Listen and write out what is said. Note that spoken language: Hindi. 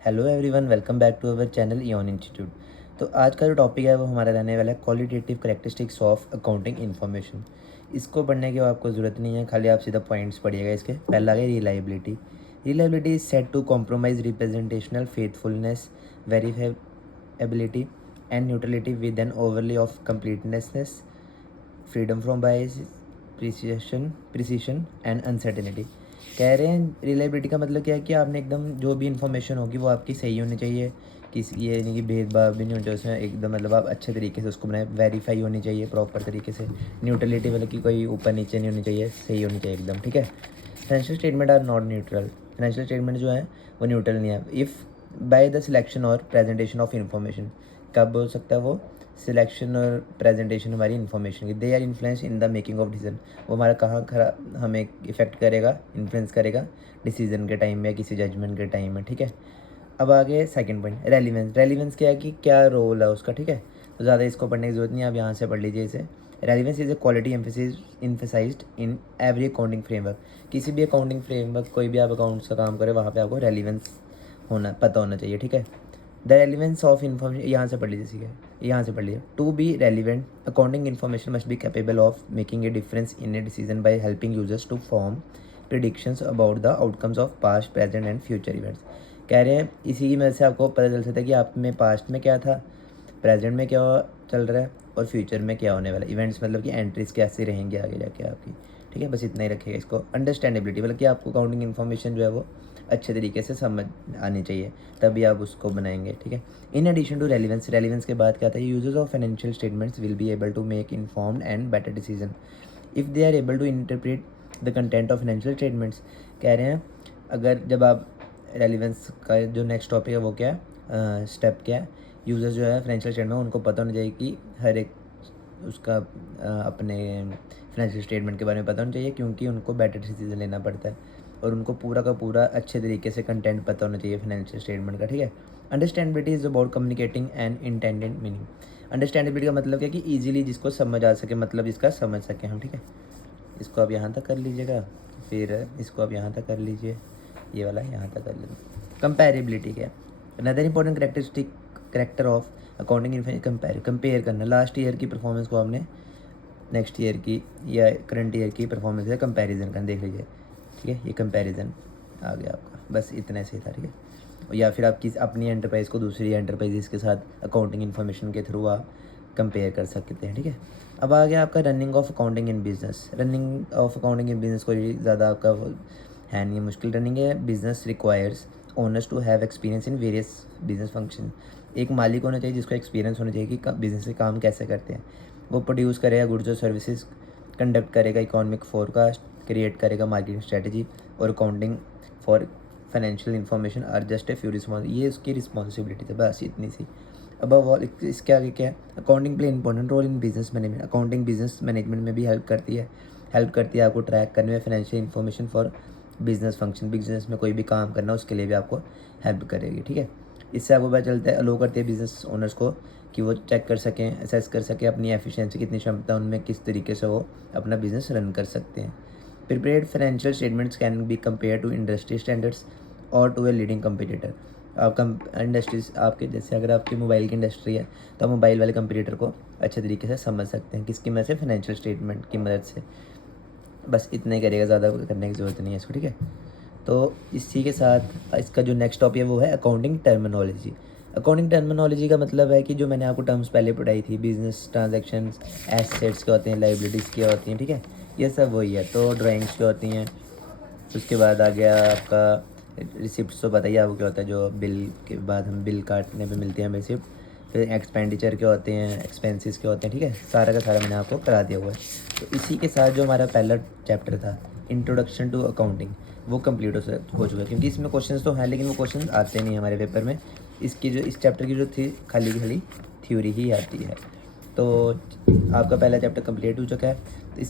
Hello everyone, welcome back to our channel Ian institute. तो आज का जो टॉपिक है वो हमारा रहने वाला है qualitative characteristics of accounting information. इसको पढ़ने की आपको ज़रूरत नहीं है, खाली आप सीधा पॉइंट्स पढ़िएगा इसके। पहला है reliability. Reliability is set to compromise representational faithfulness, verifiability and neutrality with an overly of completenessness, freedom from bias, precision and uncertainty. कह रहे हैं रिलायबिलिटी का मतलब क्या है कि आपने एकदम जो भी इन्फॉर्मेशन होगी वो आपकी सही होनी चाहिए, किसी ये नहीं कि भेदभाव भी नहीं होना चाहिए उसमें, एकदम मतलब आप अच्छे तरीके से उसको बनाए। वेरीफाई होनी चाहिए प्रॉपर तरीके से। न्यूट्रलिटी मतलब कि कोई ऊपर नीचे नहीं होनी चाहिए, सही होनी चाहिए एकदम, ठीक है। Financial statement are not neutral. Financial statement जो है वो न्यूट्रल नहीं है। इफ़ बाय द सिलेक्शन और प्रेजेंटेशन ऑफ इंफॉर्मेशन, कब हो सकता है वो? सिलेक्शन और प्रेजेंटेशन हमारी इन्फॉर्मेशन की। They are influence in the making of decision. वो हमारा कहाँ खरा हमें इफ़ेक्ट करेगा, इन्फ्लुएंस करेगा डिसीजन के टाइम में या किसी जजमेंट के टाइम में, ठीक है। अब आगे सेकंड पॉइंट, रेलिवेंस। रेलिवेंस क्या है कि क्या रोल है उसका, ठीक है। तो ज़्यादा इसको पढ़ने की जरूरत नहीं है, आप यहाँ से पढ़ लीजिए इसे। Relevance is a quality emphasised in every accounting framework. किसी भी अकाउंटिंग फ्रेमवर्क, कोई भी आप अकाउंट्स का काम करें, वहाँ पे आपको रेलिवेंस पता होना चाहिए, ठीक है। द रेलिवेंस ऑफ इन्फॉर्मेशन, यहाँ से पढ़ लीजिए, ठीक है, यहाँ से पढ़ लीजिए। To be relevant, accounting information must be capable of making a difference in a decision by helping users to form predictions about the outcomes of past, present and future events. कह रहे हैं इसी की मदद से आपको पता चल सकता है कि आप में पास्ट में क्या था, प्रेजेंट में क्या चल रहा है और फ्यूचर में क्या होने वाला। इवेंट्स मतलब कि एंट्रीज कैसी रहेंगी आगे जाके आपकी, ठीक है। बस इतना ही रखिएगा इसको। अंडरस्टैंडेबिलिटी मतलब कि आपको अकाउंटिंग इन्फॉर्मेशन जो है वो अच्छे तरीके से समझ आनी चाहिए, तभी आप उसको बनाएंगे, ठीक है। In addition to relevance, relevance के बाद क्या था? Users of financial statements will be able to make informed and better decision if they are able to interpret the content of financial statements. कह रहे हैं अगर जब आप रेलिवेंस का जो नेक्स्ट टॉपिक है वो क्या है, स्टेप क्या है, यूज़र जो है फाइनेंशियल स्टेटमेंट उनको पता होना चाहिए कि हर एक उसका अपने फाइनेंशियल स्टेटमेंट के बारे में पता होना चाहिए, क्योंकि उनको बेटर डिसीजन लेना पड़ता है और उनको पूरा का पूरा अच्छे तरीके से कंटेंट पता होना चाहिए फाइनेंशियल स्टेटमेंट का, ठीक है। Understandability is about communicating and intended meaning. Understandability का मतलब क्या है कि ईजिली जिसको समझ आ सके, मतलब इसका समझ सके हम, ठीक है। इसको आप यहाँ तक कर लीजिएगा, फिर इसको आप यहाँ तक कर लीजिए, ये वाला यहाँ तक कर लीजिए। कंपेरेबिलिटी क्या है? Another important character of accounting information, compare करना। लास्ट ईयर की परफॉर्मेंस को आपने नेक्स्ट ईयर की या करंट ईयर की परफॉर्मेंस का कंपैरिजन करना, देख लीजिए, ठीक है। ये कंपैरिजन आ गया आपका, बस इतना से था, ठीक है। या फिर आप किस अपनी एंटरप्राइज को दूसरी एंटरप्राइजेस के साथ अकाउंटिंग इन्फॉर्मेशन के थ्रू आप कंपेयर कर सकते हैं, ठीक है। अब आ गया आपका running of accounting in business. Running of accounting in business कोई ज़्यादा आपका है नहीं, मुश्किल रनिंग है। Business requires owners to have experience in various business function. एक मालिक होना चाहिए जिसको एक्सपीरियंस होना चाहिए कि बिजनेस के काम कैसे करते हैं। वो प्रोड्यूस करेगा गुड्स और सर्विसेज, कंडक्ट करेगा इकोनॉमिक फोरकास्ट, क्रिएट करेगा मार्केटिंग स्ट्रेटजी और accounting for financial information are just a few ये उसकी रिस्पॉन्सिबिलिटी है, बस इतनी सी। अब ऑल इसके आगे क्या है? Accounting play important role in business management. Accounting business management में भी हेल्प करती है आपको ट्रैक करने में financial information for business function. Business में कोई भी काम करना उसके लिए भी आपको हेल्प करेगी, ठीक है। इससे आपको पता चलता है, अलो करती है बिजनेस ओनर्स को कि वो चेक कर सकें, असेस कर सकें अपनी एफिशिएंसी, कितनी क्षमता उनमें, किस तरीके से वो अपना बिजनेस रन कर सकते हैं। Prepared financial statements can be compare to industry standards और टू ए लीडिंग कंपटीटर। आप इंडस्ट्रीज आपके, जैसे अगर आपकी मोबाइल की इंडस्ट्री है तो आप मोबाइल वाले कंपटीटर को अच्छे तरीके से समझ सकते हैं, किसकी मदद से? फाइनेंशियल स्टेटमेंट की मदद से। बस इतना ही करिएगा, ज़्यादा करने की ज़रूरत नहीं है इसको, ठीक है। तो इसी के साथ इसका जो नेक्स्ट टॉपिक है वो है अकाउंटिंग टर्मिनोलॉजी। अकाउंटिंग टर्मिनोलॉजी का मतलब है कि जो मैंने आपको टर्म्स पहले पढ़ाई थी, बिजनेस ट्रांजैक्शंस, एसेट्स क्या होते हैं, लाइबिलिटीज़ क्या होती हैं, ठीक है, ये सब वही है। तो ड्राइंग्स क्या होती हैं, उसके बाद आ गया आपका रिसिप्ट, तो बताइए आपको क्या होता है, जो बिल के बाद हम बिल काटने पे मिलती है हमें रिसिप्ट। फिर एक्सपेंडिचर क्या होते हैं, एक्सपेंसेस क्या होते हैं, ठीक है, सारा का सारा मैंने आपको करा दिया हुआ है। तो इसी के साथ जो हमारा पहला चैप्टर था, इंट्रोडक्शन टू अकाउंटिंग, वो कंप्लीट हो चुका है। क्योंकि इसमें क्वेश्चंस तो हैं लेकिन वो क्वेश्चंस आते नहीं हमारे पेपर में। इसकी जो इस चैप्टर की जो थी खाली की खाली थ्योरी ही आती है। तो आपका पहला चैप्टर कंप्लीट हो चुका है। तो इस